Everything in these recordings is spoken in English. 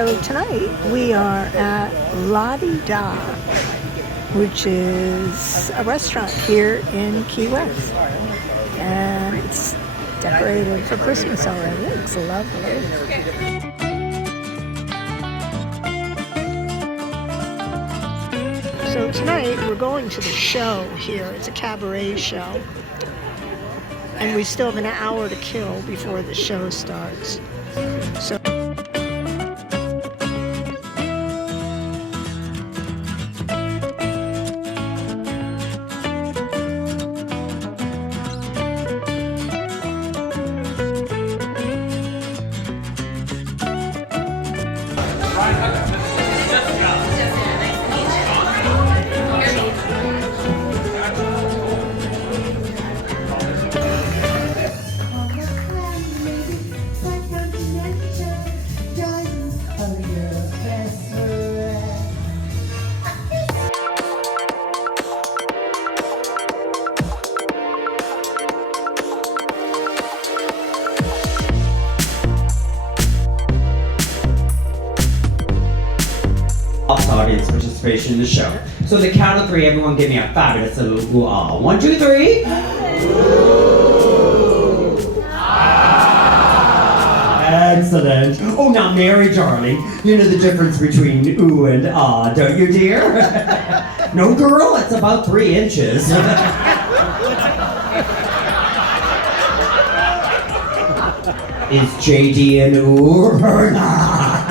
So tonight we are at LaTeDa, which is a restaurant here in Key West. And it's decorated for Christmas already. It looks lovely. So tonight we're going to the show here. It's a cabaret show. And we still have an hour to kill before the show starts. So audience participation in the show. So on the count of three, everyone give me a fabulous little ooh ah. 1, 2, 3. Ooh. Ah. Excellent. Oh, now Mary, darling, you know the difference between ooh and ah, don't you, dear? No, girl, it's about 3 inches. Is JD an ooh or not?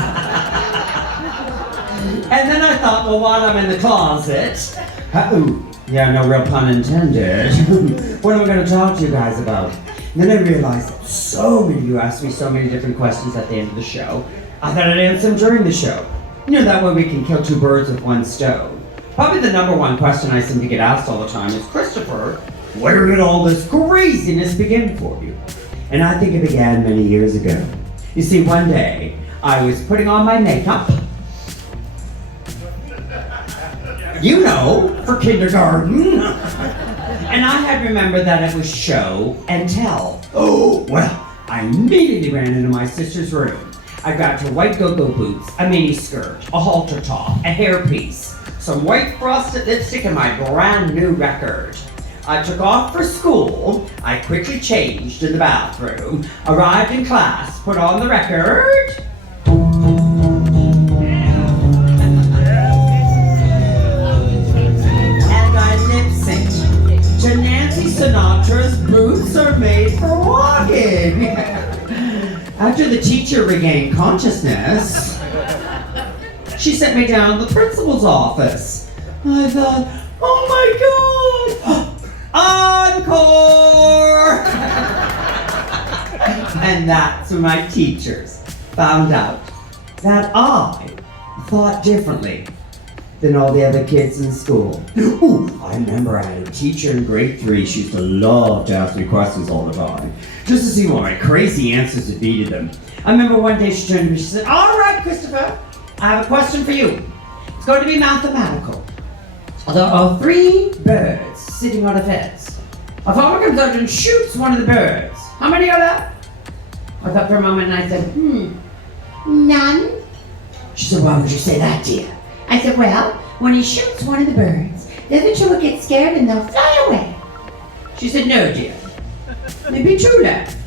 And then I thought, well, while I'm in the closet, ooh, yeah, no real pun intended. What am I going to talk to you guys about? And then I realized that so many of you asked me so many different questions at the end of the show. I thought I'd answer them during the show. You know, that way we can kill 2 birds with 1 stone. Probably the number 1 question I seem to get asked all the time is, Christopher, where did all this craziness begin for you? And I think it began many years ago. You see, one day, I was putting on my makeup, you know, for kindergarten. And I had remembered that it was show and tell. Oh, well, I immediately ran into my sister's room. I grabbed her white go-go boots, a mini skirt, a halter top, a hairpiece, some white frosted lipstick, and my brand new record. I took off for school. I quickly changed in the bathroom, arrived in class, put on the record. To Nancy Sinatra's Boots Are Made for Walking. After the teacher regained consciousness, she sent me down to the principal's office. I thought, oh my God, encore! And that's when my teachers found out that I thought differently than all the other kids in school. Ooh, I remember I had a teacher in grade 3. She used to love to ask me questions all the time, just to see what my crazy answers would be to them. I remember one day she turned to me, she said, all right, Christopher, I have a question for you. It's going to be mathematical. There are 3 birds sitting on a fence. A farmer comes out and shoots one of the birds. How many are there? I thought for a moment and I said, none. She said, why would you say that, dear? I said, well, when he shoots one of the birds, the other 2 will get scared and they'll fly away. She said, no, dear. Maybe 2 left.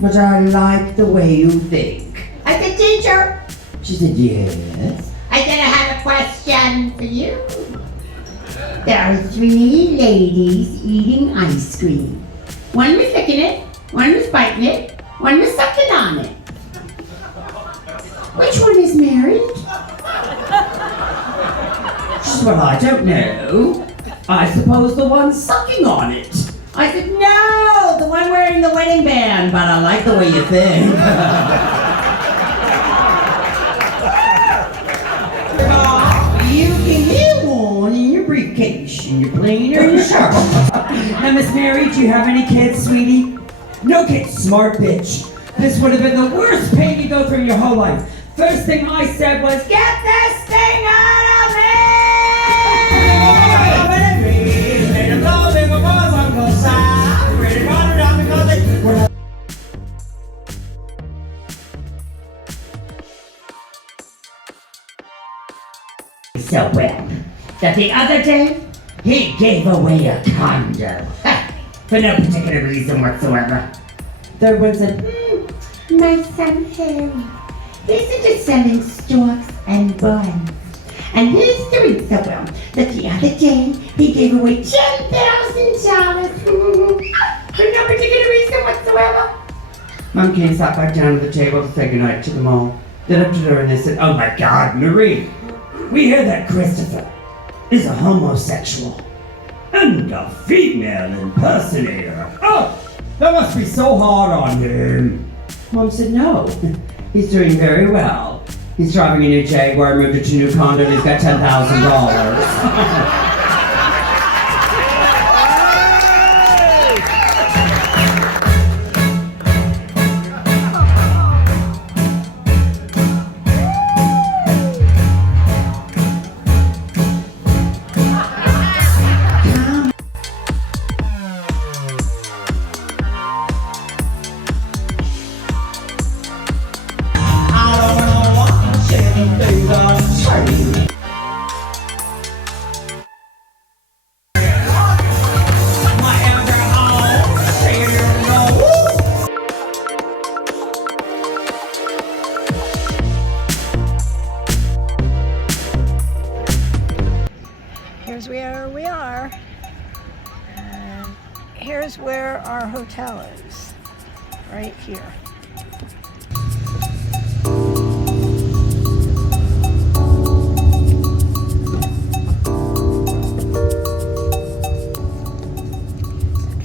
But I like the way you think. I said, teacher. She said, yes. I said, I have a question for you. There are 3 ladies eating ice cream. One was licking it, one was biting it, one was sucking on it. Which one is married? She said, well, I don't know. I suppose the one sucking on it. I said, no, the one wearing the wedding band, but I like the way you think. You can get one in your briefcase, in your plane or your shirt. Now, Miss Mary, do you have any kids, sweetie? No kids, smart bitch. This would have been the worst pain you go through your whole life. First thing I said was, get this thing out of me! so well that the other day he gave away a condo for no particular reason whatsoever. Third one said, my son Harry, he's into selling stocks and bonds. And he's doing so well that the other day he gave away $10,000 for no particular reason whatsoever. Mom came, sat back down at the table to say goodnight to them all. They looked at her and they said, oh my God, Marie, we hear that Christopher is a homosexual and a female impersonator. Oh, that must be so hard on him. Mom said, no, he's doing very well. He's driving a new Jaguar, moved into a new condo, and he's got $10,000. Here's where we are, and here's where our hotel is, right here.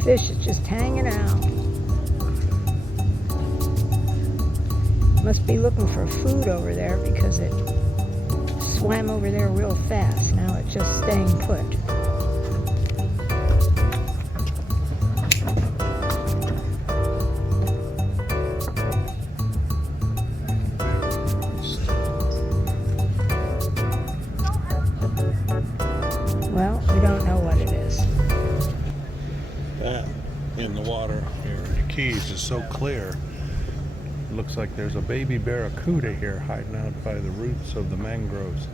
Fish is just hanging out. Must be looking for food over there because it swam over there real fast. Now it's just staying put. Well, we don't know what it is. That in the water here in the Keys is so clear. It looks like there's a baby barracuda here hiding out by the roots of the mangroves.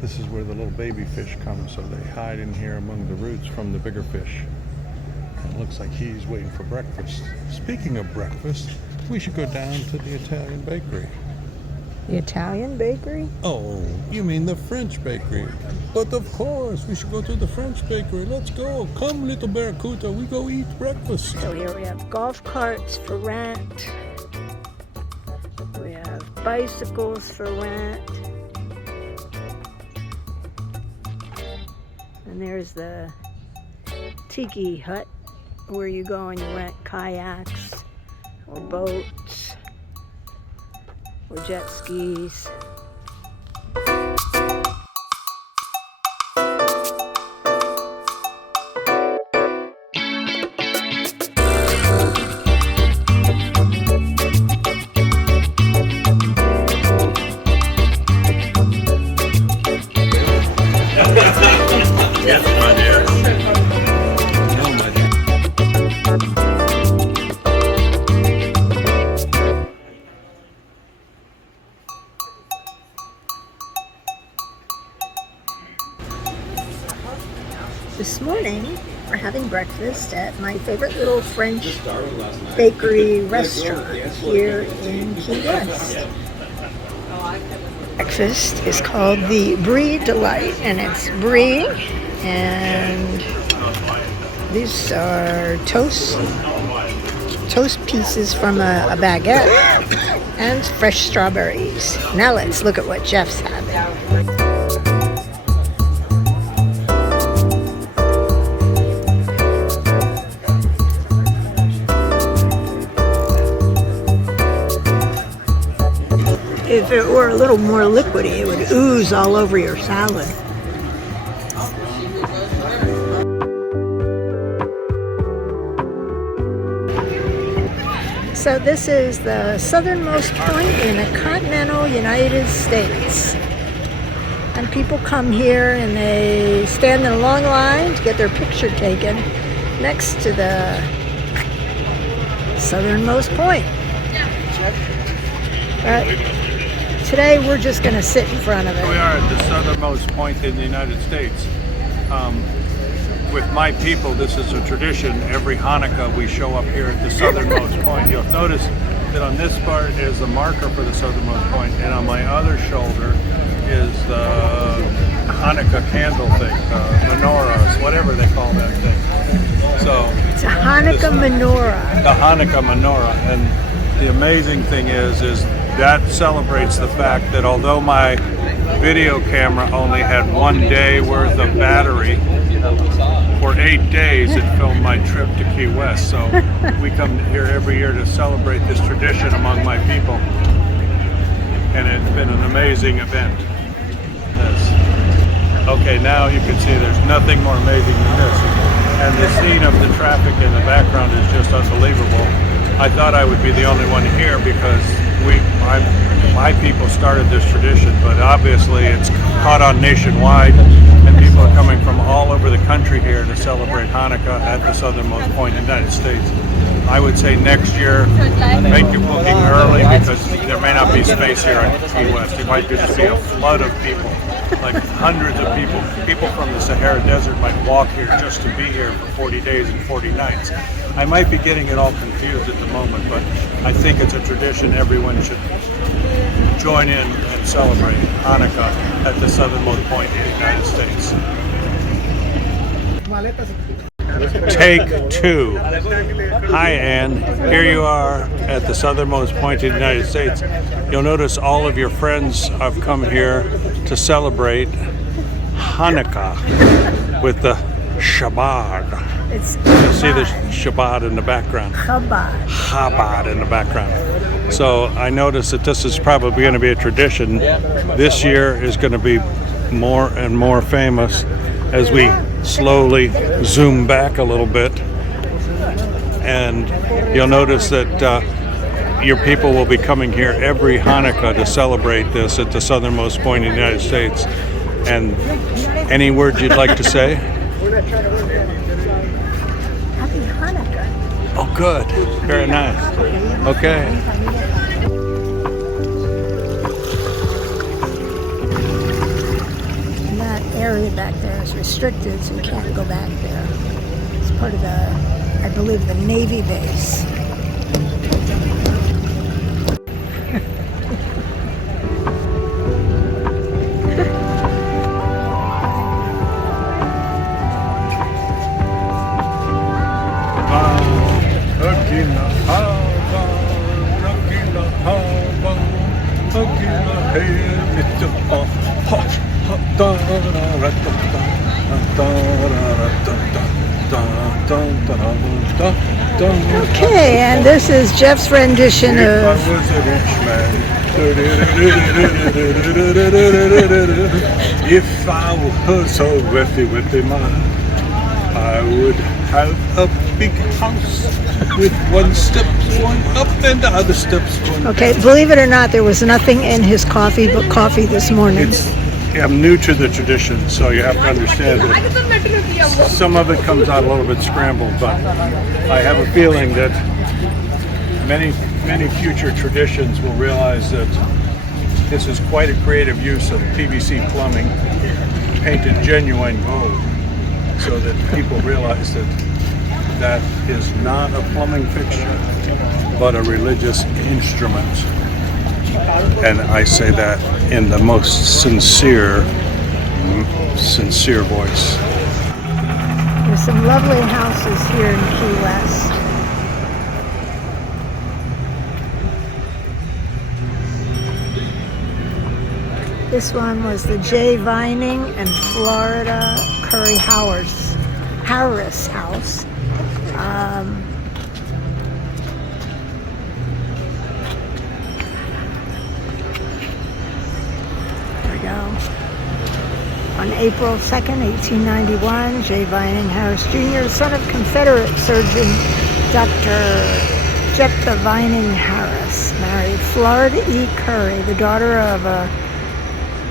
This is where the little baby fish come, so they hide in here among the roots from the bigger fish. And it looks like he's waiting for breakfast. Speaking of breakfast, we should go down to the Italian bakery. The Italian bakery? Oh, you mean the French bakery. But of course, we should go to the French bakery. Let's go. Come, little barracuda, we go eat breakfast. So here we have golf carts for rent. We have bicycles for rent. And there's the tiki hut where you go and you rent kayaks or boats or jet skis. Yes, my dear. No, my dear. This morning we're having breakfast at my favorite little French bakery restaurant here in Key West. Breakfast is called the Brie Delight, and it's brie, and these are toast pieces from a baguette and fresh strawberries. Now let's look at what Jeff's having. If it were a little more liquidy, it would ooze all over your salad. So this is the southernmost point in the continental United States. And people come here and they stand in a long line to get their picture taken next to the southernmost point. But today we're just going to sit in front of it. We are at the southernmost point in the United States. With my people, this is a tradition. Every Hanukkah we show up here at the southernmost point. You'll notice that on this part is a marker for the southernmost point, and on my other shoulder is the Hanukkah candle thing, menorahs, whatever they call that thing. So It's a Hanukkah menorah. the Hanukkah menorah, and the amazing thing is that celebrates the fact that although my video camera only had 1 day worth of battery, for 8 days it filmed my trip to Key West. So we come here every year to celebrate this tradition among my people, and it's been an amazing event. Yes. Okay, now you can see there's nothing more amazing than this, and the scene of the traffic in the background is just unbelievable. I thought I would be the only one here because my people started this tradition, but obviously it's caught on nationwide, and people are coming from all over the country here to celebrate Hanukkah at the southernmost point in the United States. I would say next year, make your booking early because there may not be space here in Key West. It might just be a flood of people, like hundreds of people. People from the Sahara Desert might walk here just to be here for 40 days and 40 nights. I might be getting it all confused at the moment, but I think it's a tradition everyone should join in and celebrate Hanukkah at the southernmost point in the United States. Take two. Hi, Ann. Here you are at the southernmost point in the United States. You'll notice all of your friends have come here to celebrate Hanukkah with the Shabbat. It's You see the Shabbat in the background. Chabad. Chabad in the background. So I noticed that this is probably going to be a tradition. This year is going to be more and more famous as we slowly zoom back a little bit. And you'll notice that your people will be coming here every Hanukkah to celebrate this at the southernmost point in the United States. And any words you'd like to say? Happy Hanukkah. Oh, good. Very nice. Okay. And that area back there is restricted, so you can't go back there. It's part of the, I believe, the Navy base. Okay, and this is Jeff's rendition If I of was a rich man, if I was a wealthy man, I would have a big house with one step going up and the other steps going down. Okay, believe it or not, there was nothing in his coffee but coffee this morning. I'm new to the tradition, so you have to understand that some of it comes out a little bit scrambled, but I have a feeling that many future traditions will realize that this is quite a creative use of PVC plumbing painted genuine gold, so that people realize that that is not a plumbing fixture, but a religious instrument. And I say that in the most sincere voice. There's some lovely houses here in Key West. This one was the J. Vining and Florida Curry Harris house. There we go. On April 2nd, 1891, J. Vining Harris Jr., son of Confederate surgeon Dr. Jephthah Vining Harris, married Florida E. Curry, the daughter of a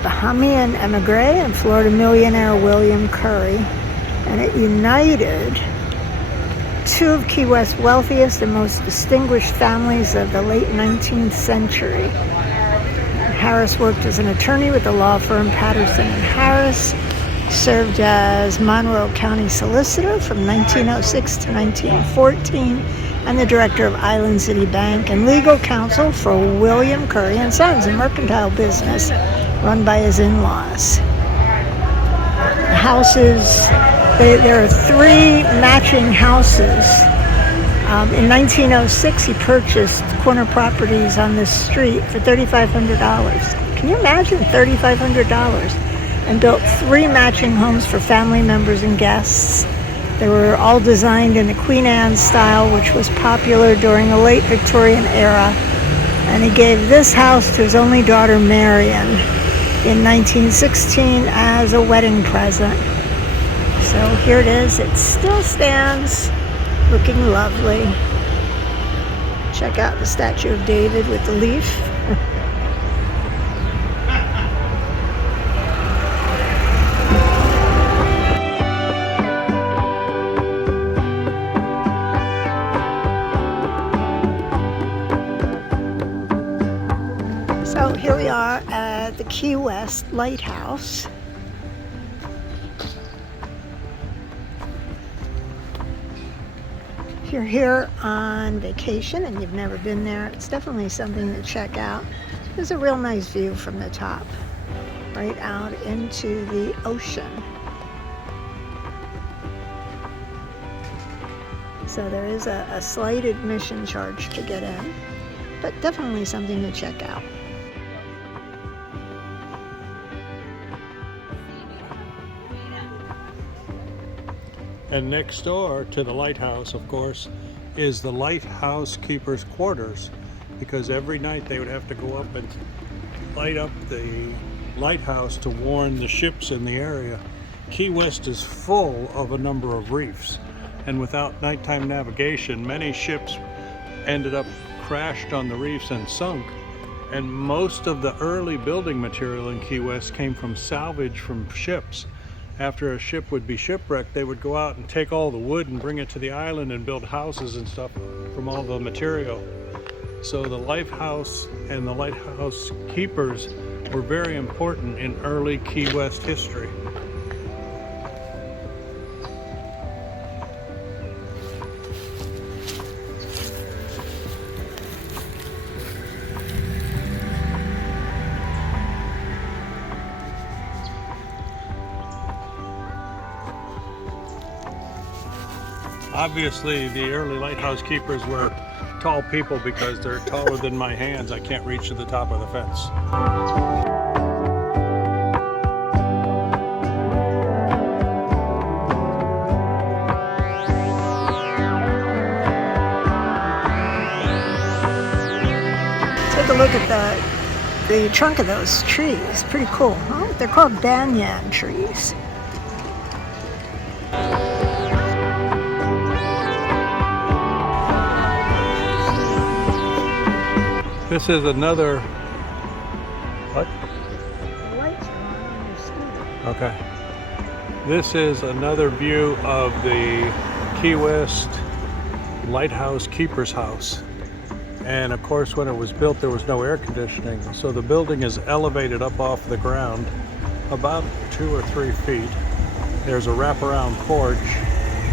Bahamian emigre and Florida millionaire William Curry, and it united two of Key West's wealthiest and most distinguished families of the late 19th century. Harris worked as an attorney with the law firm Peterson and Harris, served as Monroe County Solicitor from 1906 to 1914, and the director of Island City Bank and legal counsel for William Curry and Sons, a mercantile business run by his in-laws. The houses, there are 3 matching houses. In 1906, he purchased corner properties on this street for $3,500. Can you imagine $3,500? And built 3 matching homes for family members and guests. They were all designed in the Queen Anne style, which was popular during the late Victorian era. And he gave this house to his only daughter, Marion, in 1916 as a wedding present. So here it is. It still stands, looking lovely. Check out the statue of David with the leaf. So here we are at the Key West Lighthouse. If you're here on vacation and you've never been there, it's definitely something to check out. There's a real nice view from the top, right out into the ocean. So there is a slight admission charge to get in, but definitely something to check out. And next door to the lighthouse, of course, is the lighthouse keeper's quarters, because every night they would have to go up and light up the lighthouse to warn the ships in the area. Key West is full of a number of reefs, and without nighttime navigation, many ships ended up crashed on the reefs and sunk. And most of the early building material in Key West came from salvage from ships. After a ship would be shipwrecked, they would go out and take all the wood and bring it to the island and build houses and stuff from all the material. So the lighthouse and the lighthouse keepers were very important in early Key West history. Obviously, the early lighthouse keepers were tall people because they're taller than my hands. I can't reach to the top of the fence. Take a look at the trunk of those trees. Pretty cool. Oh, they're called banyan trees. This is another, what? The lights are on your scooter. Okay. This is another view of the Key West Lighthouse Keeper's House. And of course, when it was built, there was no air conditioning. So the building is elevated up off the ground about 2 or 3 feet. There's a wraparound porch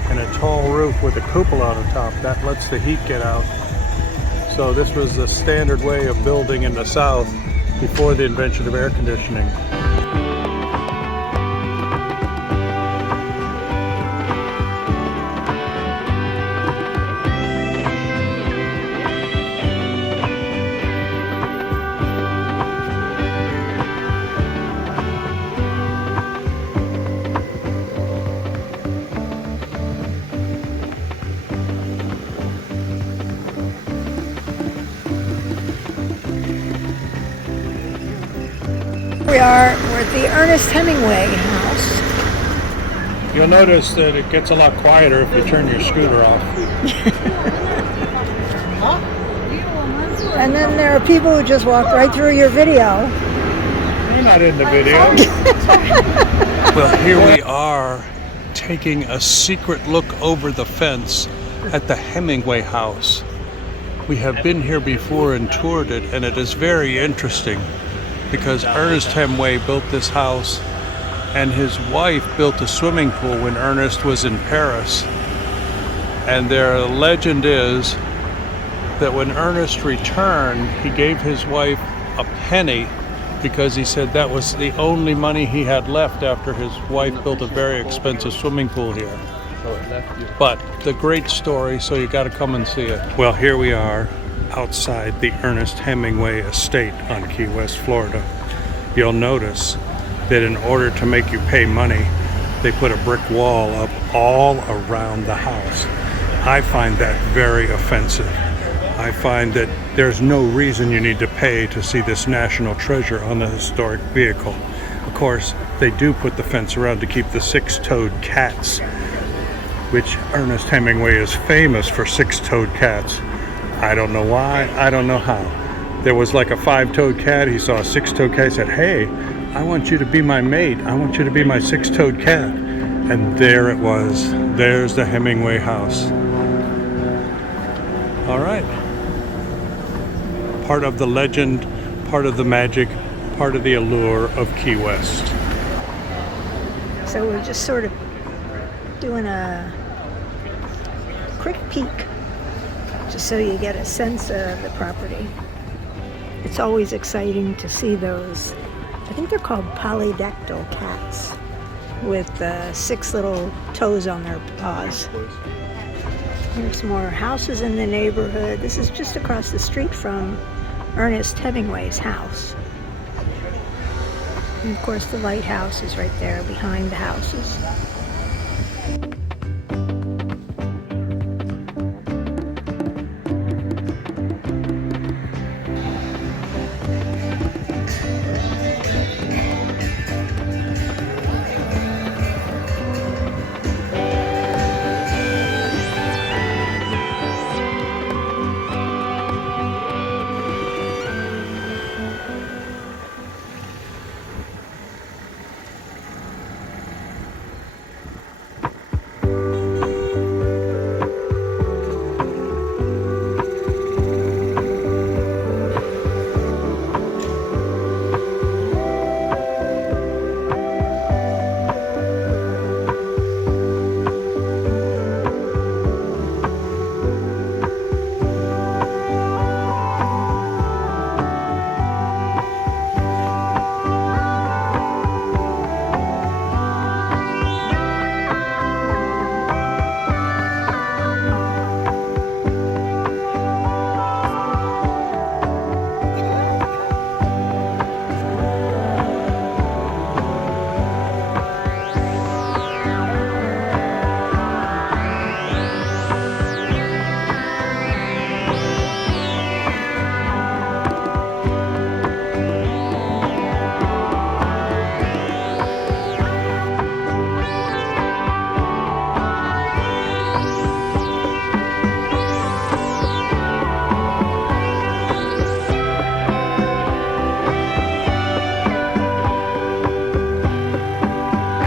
and a tall roof with a cupola on the top. That lets the heat get out. So this was the standard way of building in the South before the invention of air conditioning. We're at the Ernest Hemingway house. You'll notice that it gets a lot quieter if you turn your scooter off. And then there are people who just walk right through your video. You're not in the video. Well, here we are taking a secret look over the fence at the Hemingway house. We have been here before and toured it, and it is very interesting. because Ernest Hemingway built this house, and his wife built a swimming pool when Ernest was in Paris. And their legend is that when Ernest returned, he gave his wife a penny because he said that was the only money he had left after his wife built a very expensive swimming pool here. But the great story, so you got to come and see it. Well, here we are outside the Ernest Hemingway estate on Key West, Florida. You'll notice that in order to make you pay money, they put a brick wall up all around the house. I find that very offensive. I find that there's no reason you need to pay to see this national treasure on a historic vehicle. Of course, they do put the fence around to keep the six-toed cats, which Ernest Hemingway is famous for six-toed cats. I don't know why, I don't know how. There was like a five-toed cat, he saw a six-toed cat, he said, "Hey, I want you to be my mate, I want you to be my six-toed cat." And there it was, there's the Hemingway house. All right. Part of the legend, part of the magic, part of the allure of Key West. So we're just sort of doing a quick peek, just so you get a sense of the property. It's always exciting to see those, I think they're called polydactyl cats, with 6 little toes on their paws. There's more houses in the neighborhood. This is just across the street from Ernest Hemingway's house. And of course the lighthouse is right there behind the houses.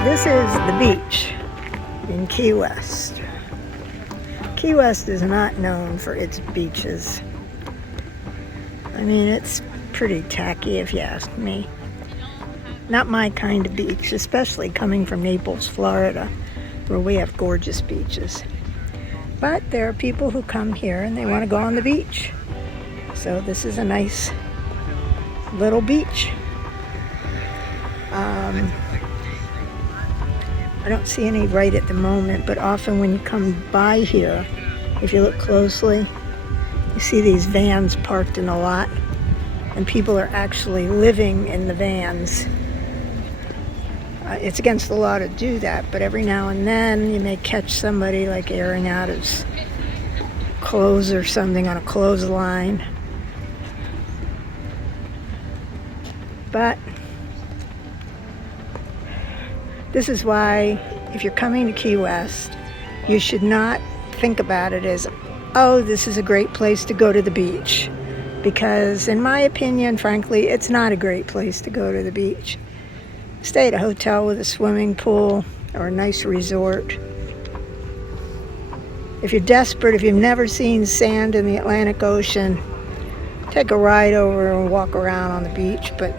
This is the beach in Key West. Key West is not known for its beaches. I mean, it's pretty tacky if you ask me. Not my kind of beach, especially coming from Naples, Florida, where we have gorgeous beaches. But there are people who come here and they want to go on the beach. So this is a nice little beach. I don't see any right at the moment, but often when you come by here, if you look closely, you see these vans parked in a lot, and people are actually living in the vans. It's against the law to do that, but every now and then you may catch somebody like airing out his clothes or something on a clothesline. But this is why, if you're coming to Key West, you should not think about it as, oh, this is a great place to go to the beach. Because in my opinion, frankly, it's not a great place to go to the beach. Stay at a hotel with a swimming pool or a nice resort. If you're desperate, if you've never seen sand in the Atlantic Ocean, take a ride over and walk around on the beach. But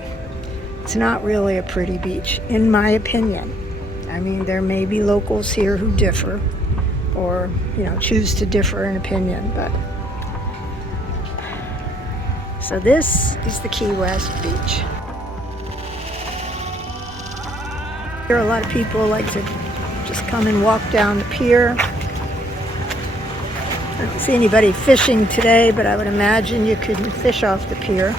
It's not really a pretty beach, in my opinion. I mean, there may be locals here who differ or, choose to differ in opinion, but. So this is the Key West beach. Here, a lot of people like to just come and walk down the pier. I don't see anybody fishing today, but I would imagine you could fish off the pier.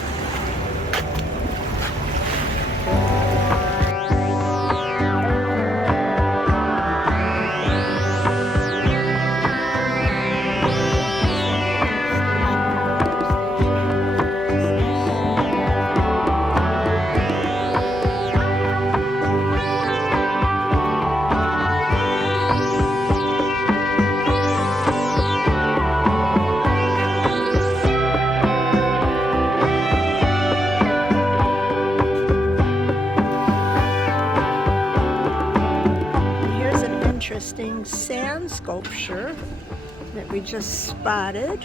Interesting sand sculpture that we just spotted.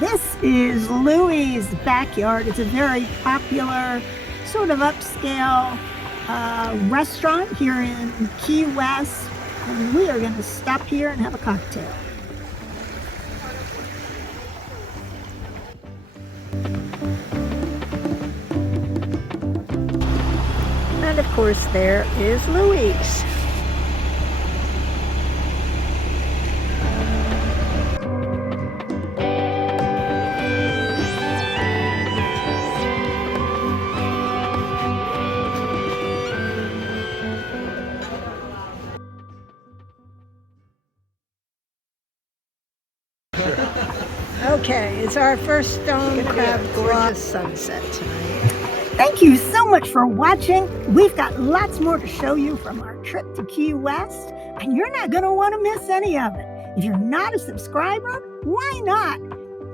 This is Louies Backyard. It's a very popular, sort of upscale restaurant here in Key West. And we are going to stop here and have a cocktail. And of course, there is Louies. Okay, it's our first stone crab gorgeous sunset tonight. Thank you so much for watching. We've got lots more to show you from our trip to Key West, and you're not going to want to miss any of it. If you're not a subscriber, why not?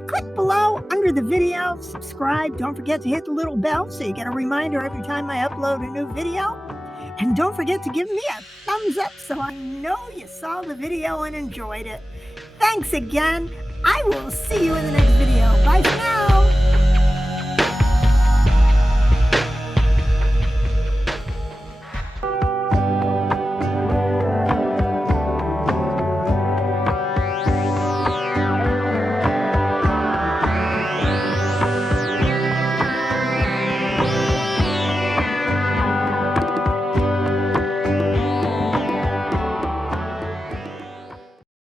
Click below under the video, subscribe. Don't forget to hit the little bell so you get a reminder every time I upload a new video. And don't forget to give me a thumbs up so I know you saw the video and enjoyed it. Thanks again. I will see you in the next video. Bye for now.